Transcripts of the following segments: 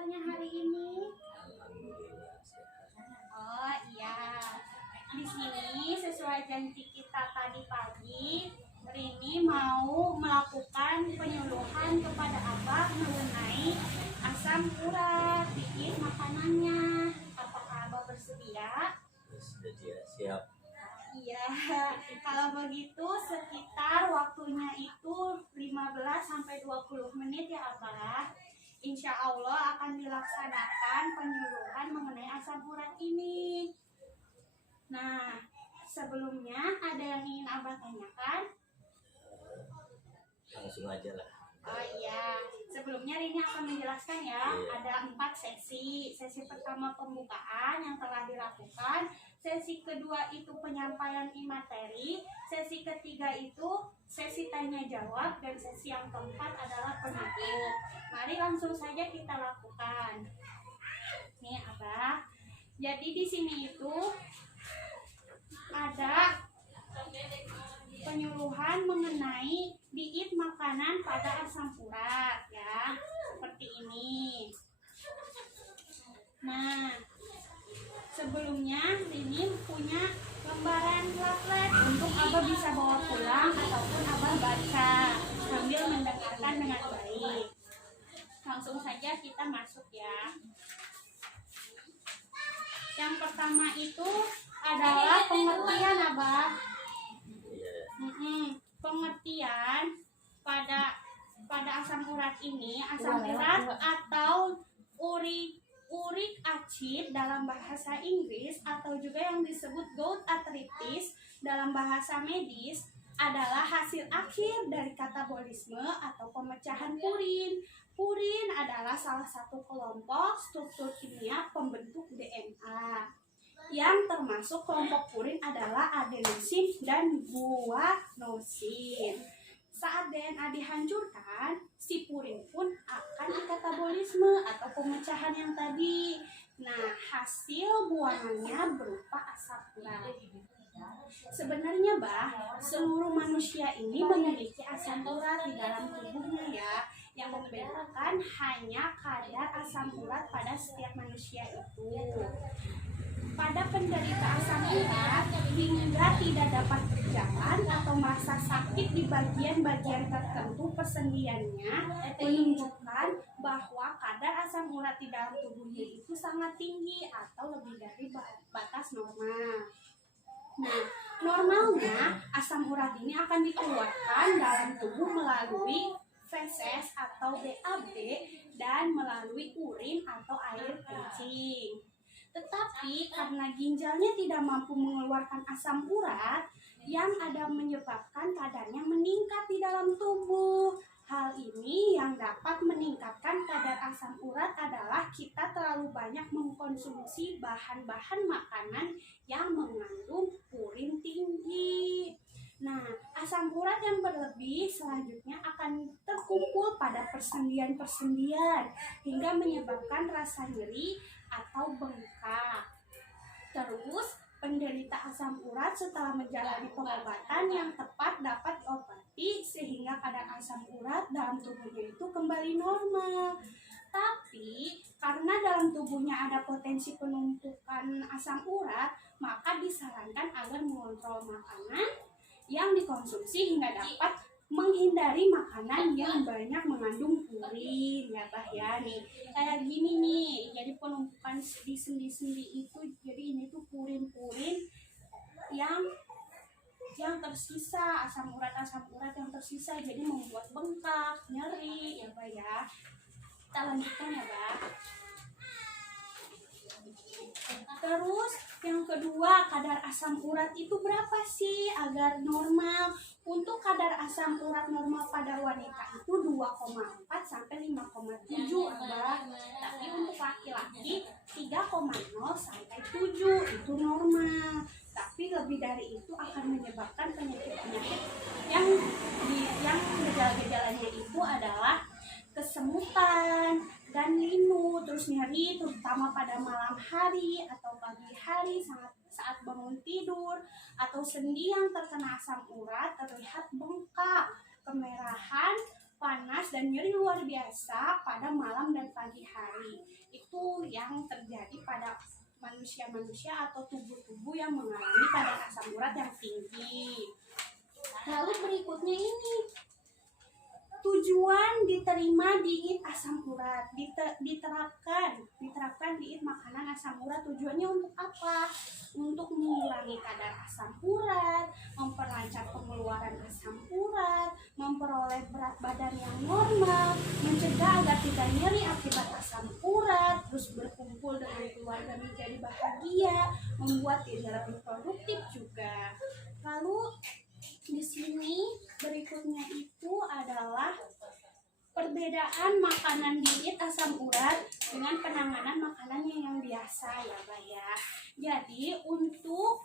kabarnya hari ini? Alhamdulillah sehat. Oh iya, di sini sesuai janji kita tadi pagi, Rini mau melakukan penyuluhan kepada Abah mengenai asam urat, bikin makanannya. Apakah Abah bersedia? Sudah siap. Iya, kalau begitu sekitar waktunya itu 15-20 menit ya Abah. Insya Allah akan dilaksanakan penyuluhan mengenai asam urat ini. Nah, sebelumnya ada yang ingin Abah tanyakan? Langsung aja lah. Oh iya, sebelumnya Rini akan menjelaskan ya. Iya. Ada 4 sesi. Sesi pertama pembukaan yang telah dilakukan. Sesi kedua itu penyampaian materi. Sesi ketiga itu sesi tanya jawab. Dan sesi yang keempat adalah penutup. Mari langsung saja kita lakukan. Nih Abah. Jadi di sini itu ada penyuluhan mengenai diet makanan pada asam urat ya, seperti ini. Nah, sebelumnya ini punya lembaran pamflet untuk Abah bisa bawa pulang ataupun Abah baca sambil mendengarkan dengan baik. Langsung saja kita masuk ya. Yang pertama itu adalah pengertian Abah. Pengertian pada asam urat ini, asam urat atau uric acid dalam bahasa Inggris atau juga yang disebut gout arthritis dalam bahasa medis adalah hasil akhir dari katabolisme atau pemecahan purin. Purin adalah salah satu kelompok struktur kimia pembentuk DNA. Yang termasuk kelompok purin adalah adenosin dan guanosin. Saat DNA dihancurkan, si purin pun akan dikatabolisme atau pemecahan yang tadi. Nah, hasil buangannya berupa asam urat. Sebenarnya seluruh manusia ini memiliki asam urat di dalam tubuhnya ya. Yang membedakan hanya kadar asam urat pada setiap manusia itu. Pada penderita asam urat hingga tidak dapat berjalan atau merasa sakit di bagian-bagian tertentu persendiannya menunjukkan bahwa kadar asam urat di dalam tubuhnya itu sangat tinggi atau lebih dari batas normal. Nah, normalnya asam urat ini akan dikeluarkan dalam tubuh melalui feses atau BAB dan melalui urin atau air kencing. Tetapi karena ginjalnya tidak mampu mengeluarkan asam urat, yang ada menyebabkan kadarnya meningkat di dalam tubuh. Hal ini yang dapat meningkatkan kadar asam urat adalah kita terlalu banyak mengkonsumsi bahan-bahan makanan yang mengandung purin tinggi. Nah, asam urat yang berlebih selanjutnya akan terkumpul pada persendian-persendian hingga menyebabkan rasa nyeri atau bengkak. Terus, penderita asam urat setelah menjalani pengobatan yang tepat dapat diobati sehingga kadar asam urat dalam tubuhnya itu kembali normal. Tapi, karena dalam tubuhnya ada potensi penumpukan asam urat, maka disarankan agar mengontrol makanan yang dikonsumsi hingga dapat menghindari makanan yang banyak mengandung purin ya ya nih. Kayak gini nih, jadi penumpukan di sendi-sendi itu, jadi ini tuh purin-purin yang tersisa, asam urat yang tersisa jadi membuat bengkak, nyeri ya ya. Kita lanjutkan ya Terus yang kedua, kadar asam urat itu berapa sih agar normal? Untuk kadar asam urat normal pada wanita itu 2,4 sampai 5,7 Abah. Tapi untuk laki-laki 3,0 sampai 7 itu normal. Tapi lebih dari itu akan menyebabkan penyakit-penyakit yang gejala-gejalanya itu adalah kesemutan dan linu, terus nyeri terutama pada malam hari atau pagi hari saat bangun tidur, atau sendi yang terkena asam urat terlihat bengkak, kemerahan, panas dan nyeri luar biasa pada malam dan pagi hari. Itu yang terjadi pada manusia-manusia atau tubuh-tubuh yang mengalami kadar asam urat yang tinggi. Lalu berikutnya ini, tujuan diterima diet asam urat, diterapkan diet makanan asam urat. Tujuannya untuk apa? Untuk mengurangi kadar asam urat, memperlancar pengeluaran asam urat, memperoleh berat badan yang normal, mencegah agar tidak nyeri akibat asam urat, terus berkumpul dengan keluarga menjadi bahagia, membuat diri lebih produktif juga. Lalu di sini berikutnya itu adalah perbedaan makanan diet asam urat dengan penanganan makanannya yang biasa ya Mbak ya. Jadi untuk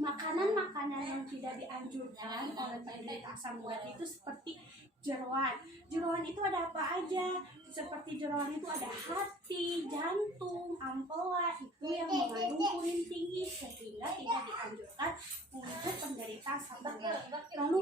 makanan-makanan yang tidak dianjurkan oleh penderita asam urat itu seperti jeroan. Jeroan itu ada apa aja? Seperti jeroan itu ada hati, jantung, ampela, itu yang mengandung purin tinggi sehingga tidak dianjurkan untuk penderita asam urat. Lalu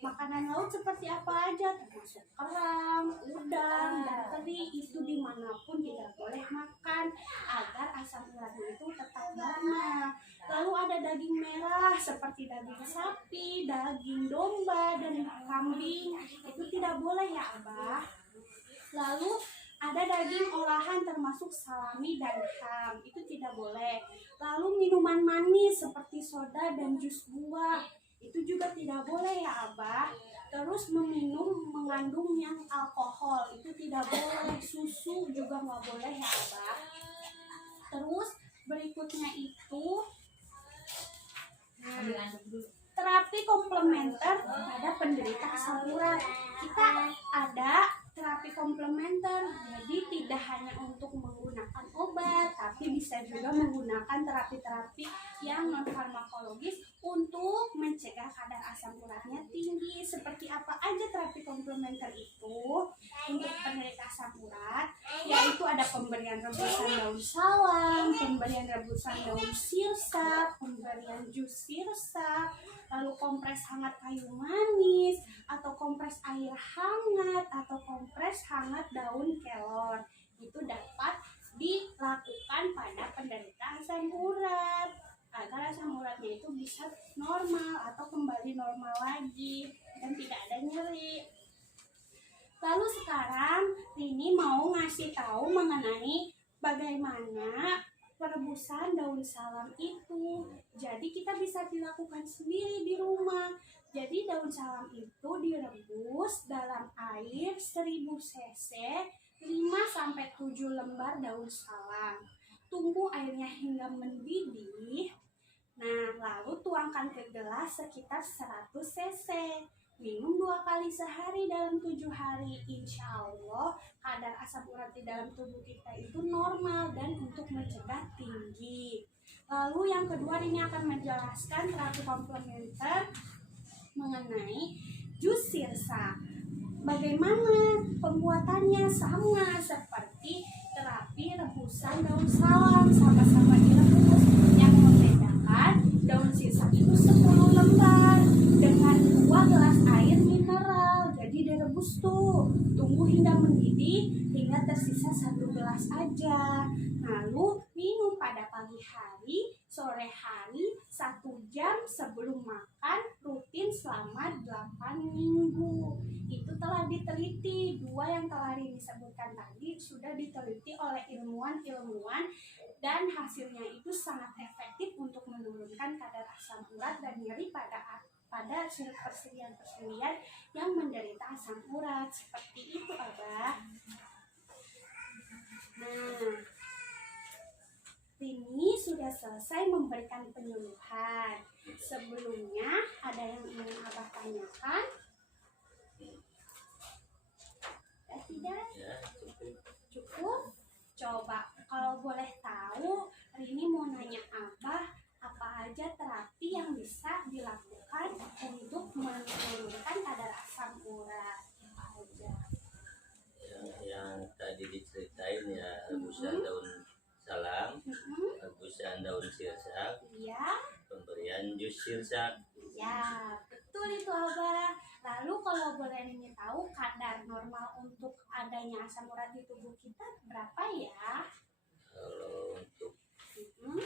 makanan laut seperti apa aja? Termasuk kerang, udang, dan teri, itu dimanapun tidak boleh makan agar asam uratnya itu tetap normal. Lalu ada daging merah seperti daging sapi, daging domba, dan kambing, itu tidak boleh ya Abah. Lalu ada daging olahan termasuk salami dan ham, itu tidak boleh. Lalu minuman manis seperti soda dan jus buah, itu juga tidak boleh ya Abah. Terus mengandung yang alkohol, itu tidak boleh. Susu juga nggak boleh ya Abah. Terus berikutnya itu terapi komplementer pada penderita asam urat. Kita ada terapi komplementer, jadi tidak hanya untuk menggunakan obat, tapi bisa juga menggunakan terapi-terapi yang non farmakologis untuk mencegah kadar asam uratnya tinggi. Seperti apa aja terapi komplementer itu untuk penderita asam urat? Yaitu ada pemberian rebusan daun salam, pemberian rebusan daun sirsak, pemberian jus sirsak, lalu kompres hangat kayu manis, atau kompres air hangat, atau kompres hangat daun kelor. Itu dapat dilakukan pada penderita asam urat agar asam uratnya itu bisa normal atau kembali normal lagi dan tidak ada nyeri. Lalu sekarang ini mau ngasih tahu mengenai bagaimana perebusan daun salam itu. Jadi kita bisa dilakukan sendiri di rumah. Jadi daun salam itu direbus dalam air 1000 cc 5-7 lembar daun salam. Tunggu airnya hingga mendidih. Nah, lalu tuangkan ke gelas sekitar 100 cc. Minum 2 kali sehari dalam 7 hari. Insya Allah kadar asam urat di dalam tubuh kita itu normal dan untuk mencegah tinggi. Lalu yang kedua ini akan menjelaskan terapi komplementer mengenai jus sirsak. Bagaimana pembuatannya? Sama seperti terapi rebusan daun salam, sama-sama direbus. Yang membedakan daun sirsak itu 10 lembar dengan 2 gelas air mineral. Jadi direbus tuh, tunggu hingga mendidih hingga tersisa 1 gelas aja. Lalu minum pada pagi hari, sore hari, 1 jam sebelum makan, rutin selama 8 minggu. Itu telah diteliti, 2 yang telah disebutkan tadi sudah diteliti oleh ilmuwan-ilmuwan dan hasilnya itu sangat efektif untuk menurunkan kadar asam urat dan nyeri pada persendian-persendian yang menderita asam urat. Seperti itu Abah. Nah, ini sudah selesai memberikan penyuluhan. Sebelumnya ada yang ingin Abah tanyakan? Tidak? Ya, cukup. Cukup? Coba kalau boleh tahu, Rini mau nanya Abah, apa aja terapi yang bisa dilakukan untuk menurunkan kadar asam urat? Apa aja? Yang tadi diceritain ya, rebusan daun salam, rebusan daun sirsak, Iya. pemberian jus sirsak. Ya, betul itu Abah. Lalu kalau boleh Nini tahu kadar normal untuk adanya asam urat di tubuh kita berapa ya? Kalau untuk Mm-mm.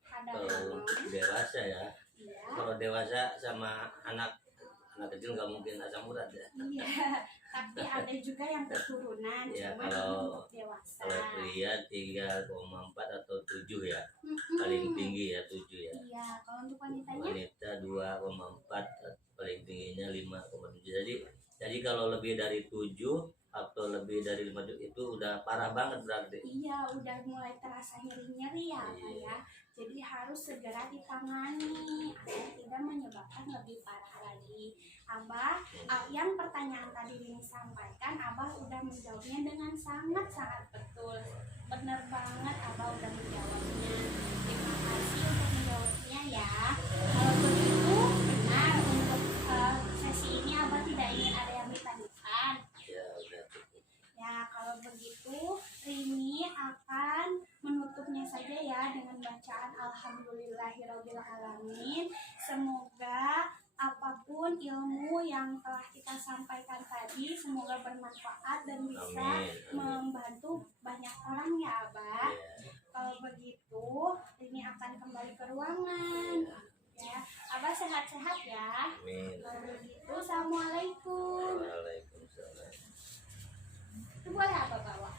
Kadar kalau normal. dewasa ya, Iya. kalau dewasa sama anak kecil nggak mungkin asam urat ya. Iya, tapi ada juga yang keturunan, Ya, cuma kalau untuk dewasa. Kalau pria 3,4 atau 7 ya, Mm-mm. paling tinggi ya 7 ya. Iya, kalau untuk wanitanya? Wanita 2,4, paling tingginya 5,7. Jadi kalau lebih dari 7 atau lebih dari 5 itu udah parah banget berarti. Iya, udah mulai terasa nyeri-nyeri ya, Pak Iya. ya. Jadi harus segera ditangani agar tidak menyebabkan lebih parah lagi. Abah, yang pertanyaan tadi Rini sampaikan, Abah udah menjawabnya dengan sangat-sangat betul. Bener banget Abah udah menjawabnya. Terima kasih untuk menjawabnya ya. Kalau begitu, benar untuk sesi ini Abah tidak ingin ada yang ditanyakan. Ya udah cukup. Ya, kalau begitu Rini akan menutupnya saja ya dengan bacaan Alhamdulillahirobbilalamin. Semoga apapun ilmu yang telah kita sampaikan tadi semoga bermanfaat dan bisa Amin, amin. membantu banyak orang ya Abah. Ya, Kalau begitu Rini akan kembali ke ruangan. Ya, Abah sehat-sehat ya. amin. Kalau begitu, Assalamualaikum. Waalaikumsalam. Itu boleh apa bawa?